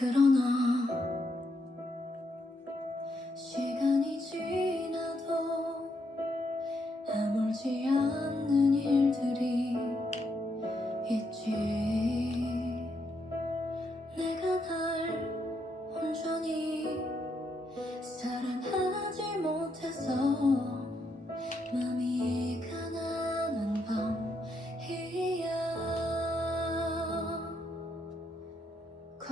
그러나 시간이 지나도 아물지 않아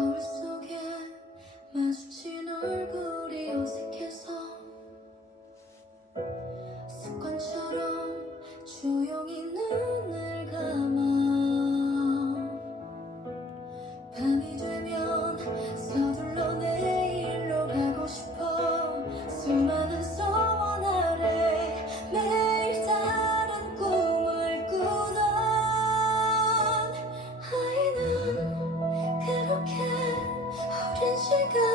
거울 속에 마주친 얼굴. 是个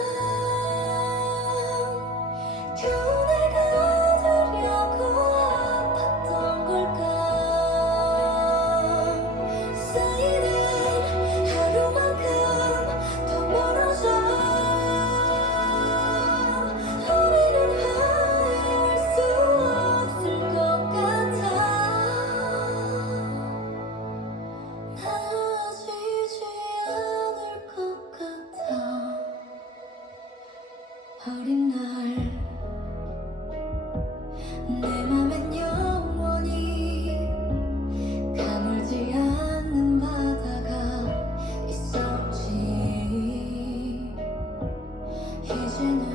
어린 날내 맘엔 영원히 가물지 않는 바다가 있었지. 이제는